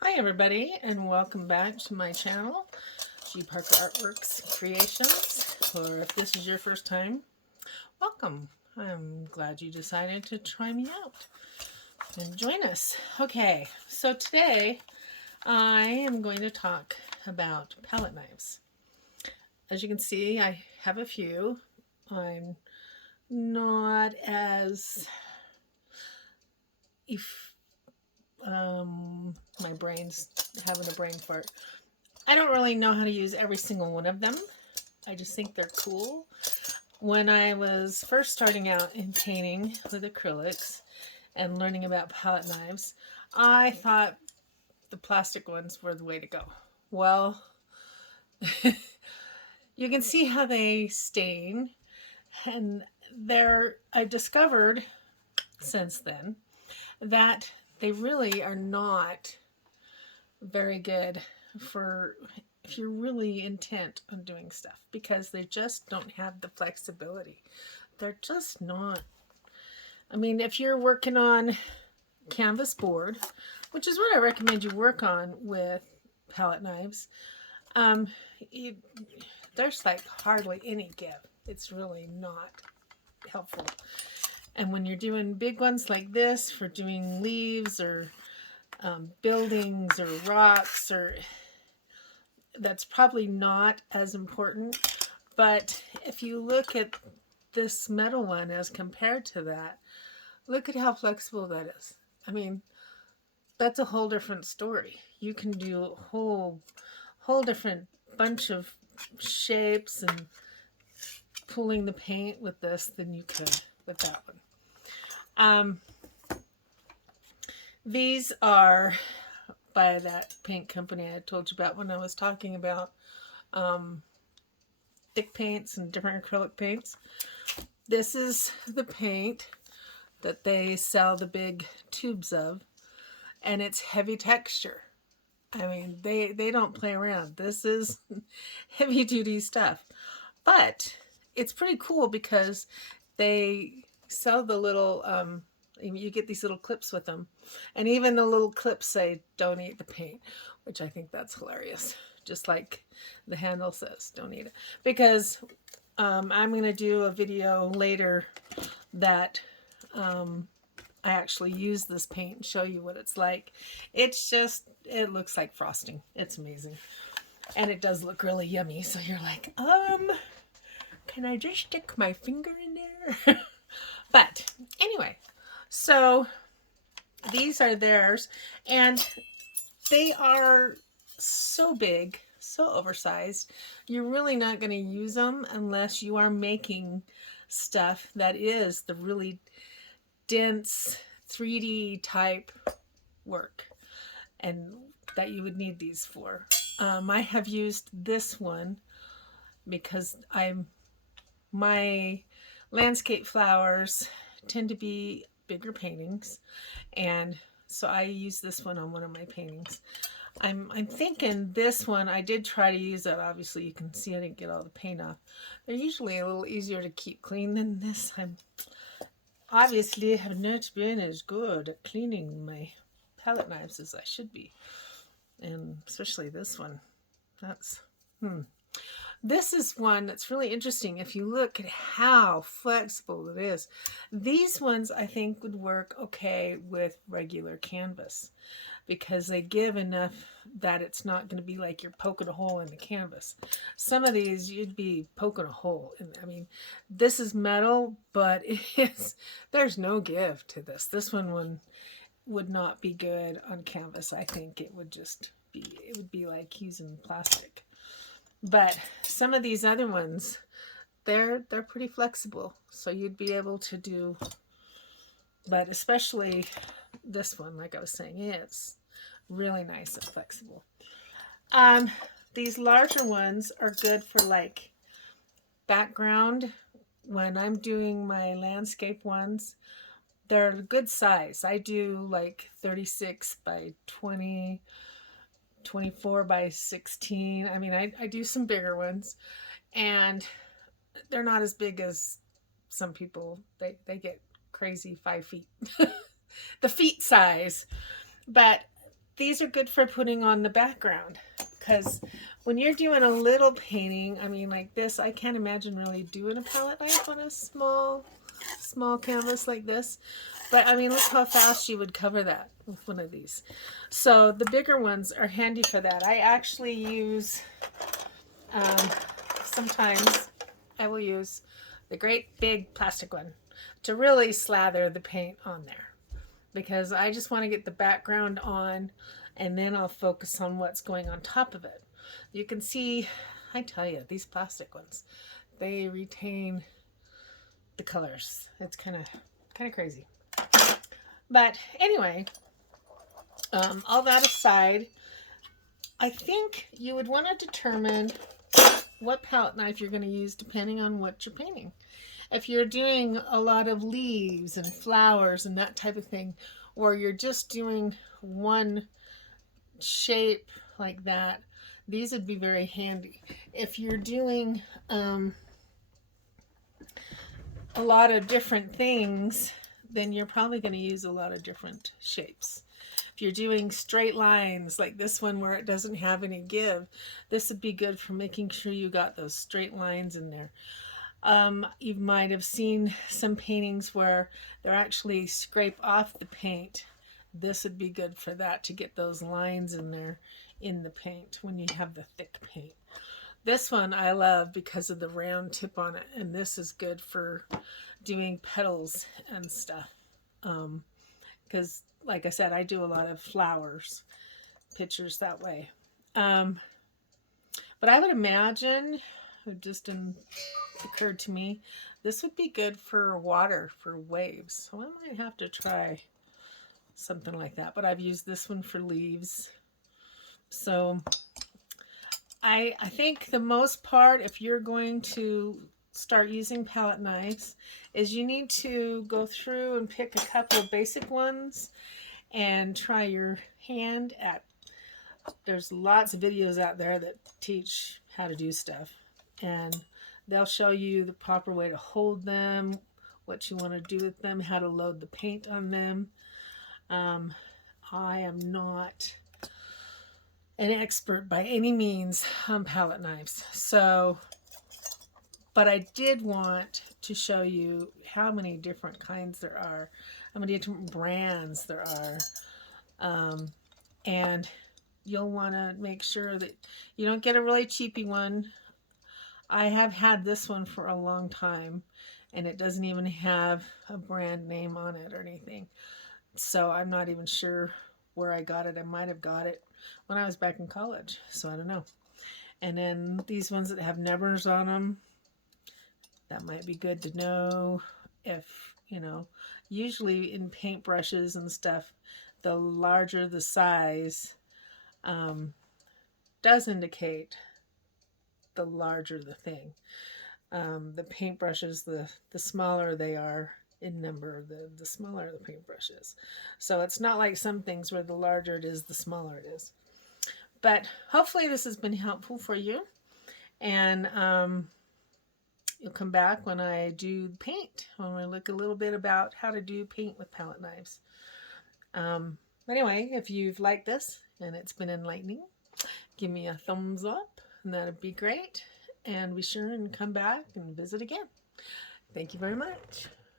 Hi everybody, and welcome back to my channel, G. Parker Artworks Creations. Or if this is your first time, welcome. I'm glad you decided to try me out and join us. Okay, so today I am going to talk about palette knives. As you can see, I have a few. I'm not as if my brain's having a brain fart. I don't really know how to use every single one of them. I just think they're cool. When I was first starting out in painting with acrylics and learning about palette knives, I thought the plastic ones were the way to go. Well, you can see how they stain, and I discovered since then that they really are not very good for if you're really intent on doing stuff, because they just don't have the flexibility. They're just not. I mean, if you're working on canvas board, which is what I recommend you work on with palette knives, um, you, there's like hardly any give. It's really not helpful. And when you're doing big ones like this for doing leaves or buildings or rocks, or that's probably not as important. But if you look at this metal one as compared to that, look at how flexible that is. I mean, that's a whole different story. You can do a whole different bunch of shapes and pulling the paint with this than you could with that one. These are by that paint company I told you about when I was talking about thick paints and different acrylic paints. This is the paint that they sell the big tubes of, and it's heavy texture. I mean, they don't play around. This is heavy duty stuff. But it's pretty cool because they sell the little you get these little clips with them, and even the little clips say "Don't eat the paint," which I think that's hilarious. Just like the handle says, "Don't eat it," because I'm going to do a video later that I actually use this paint and show you what it's like. It's just, it looks like frosting. It's amazing. And it does look really yummy. So you're like, can I just stick my finger in there? But anyway, so these are theirs, and they are so big, so oversized. You're really not going to use them unless you are making stuff that is the really dense 3D type work, and that you would need these for. I have used this one because my landscape flowers tend to be bigger paintings, and so I use this one on one of my paintings. I'm thinking this one, I did try to use it. Obviously, you can see I didn't get all the paint off. They're usually a little easier to keep clean than this. I'm obviously have not been as good at cleaning my palette knives as I should be. And especially this one. That's, This is one that's really interesting. If you look at how flexible it is, these ones I think would work okay with regular canvas because they give enough that it's not going to be like you're poking a hole in the canvas. Some of these you'd be poking a hole in. I mean, this is metal, but there's no give to this. This one would not be good on canvas. I think it would be like using plastic. But some of these other ones, they're pretty flexible, so you'd be able to do. But especially this one, like I was saying, it's really nice and flexible. These larger ones are good for like background. When I'm doing my landscape ones, they're a good size. I do like 36 by 20, 24 by 16. I mean, I do some bigger ones, and they're not as big as some people. They get crazy 5 feet, the feet size. But these are good for putting on the background, because when you're doing a little painting, I mean, like this, I can't imagine really doing a palette knife on a small canvas like this. But I mean, look how fast you would cover that with one of these. So the bigger ones are handy for that. I actually use, sometimes I will use the great big plastic one to really slather the paint on there, because I just want to get the background on, and then I'll focus on what's going on top of it. You can see, I tell you, these plastic ones, they retain the colors. It's kind of crazy. But anyway, all that aside, I think you would want to determine what palette knife you're going to use depending on what you're painting. If you're doing a lot of leaves and flowers and that type of thing, or you're just doing one shape like that, these would be very handy. If you're doing a lot of different things, then you're probably going to use a lot of different shapes. If you're doing straight lines like this one where it doesn't have any give, this would be good for making sure you got those straight lines in there. You might have seen some paintings where they're actually scrape off the paint. This would be good for that, to get those lines in there in the paint when you have the thick paint. This one I love because of the round tip on it, and this is good for doing petals and stuff. Because like I said, I do a lot of flowers pictures that way. But I would imagine, it just occurred to me, this would be good for water, for waves. So I might have to try something like that. But I've used this one for leaves. So I think the most part, if you're going to start using palette knives, is you need to go through and pick a couple of basic ones and try your hand at. There's lots of videos out there that teach how to do stuff, and they'll show you the proper way to hold them, what you want to do with them, how to load the paint on them. I am not an expert by any means on palette knives, but I did want to show you how many different kinds there are, how many different brands there are, and you'll want to make sure that you don't get a really cheapy one. I have had this one for a long time, and it doesn't even have a brand name on it or anything. So I'm not even sure where I got it. I might have got it when I was back in college, so I don't know. And then these ones that have numbers on them, that might be good to know. If, you know, usually in paintbrushes and stuff, the larger the size does indicate the larger the thing. The paintbrushes, the smaller they are in number, the smaller the paintbrush is. So it's not like some things where the larger it is, the smaller it is. But hopefully this has been helpful for you. And you'll come back when I do paint, when we look a little bit about how to do paint with palette knives. Anyway, if you've liked this and it's been enlightening, give me a thumbs up, and that'd be great. And be sure and come back and visit again. Thank you very much.